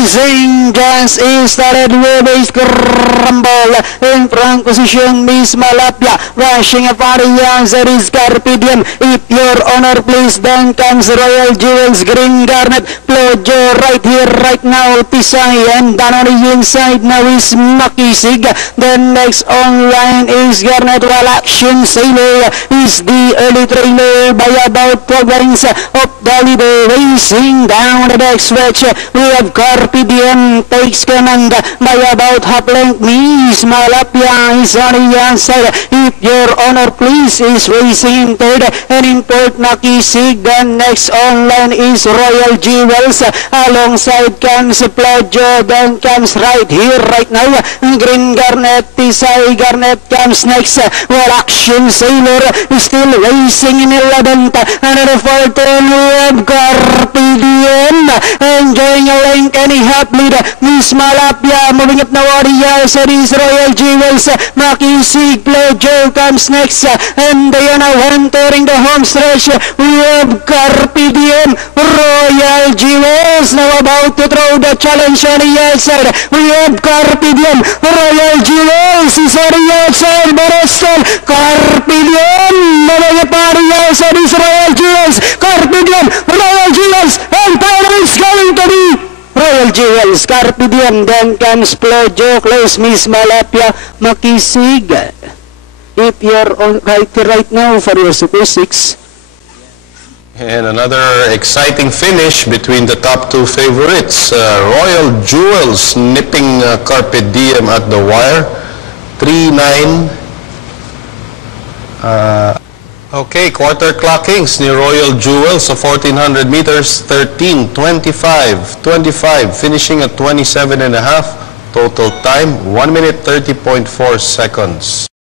Racing Gas is started with a scramble in front position. Miss Malapia rushing a variance. That is Carpe Diem. If your honor please, then comes Royal Jewels. Green Garnet, Plojo right here right now. Tisay, and down on the inside now is Makisig. Then next online is Garnet, while Action Sailor is the early trailer by about 12 lengths of Dalibo. Racing down the back stretch, we have Carpe Diem takes command by about half length. Miss Malapia is on the outside. If your honor please is racing in third, and in fourth Makisig. Then next online is Royal Jewels. Alongside comes Plojo. Then comes right here right now Green Garnet. Tisay Garnet comes next, while Action Sailor is still racing in 11th. Another 14 we have Carpe Diem enjoying a length and a half lead. Miss Malapia moving up now on the outside is Royal Jewels. Makisig, Plojo comes next, and they are now entering the home stretch. We have Carpe Diem, Royal Jewels now about to throw the challenge on the outside. We have Carpe Diem, Royal Jewels is on the outside, but still Carpe Diem moving up on the outside is Royal Jewels. Carpe Diem, Royal Jewels, and final is going to be Royal Jewels, Carpe Diem. Then comes Plojo, close Miss Malapia, Makisig. If you're on right now for your Super 6. And another exciting finish between the top two favorites. Royal Jewels nipping Carpe Diem at the wire. 3-9. Okay, quarter clockings ni Royal Jewels of 1400 meters, 13:25, finishing at 27.5. Total time, 1 minute 30.4 seconds.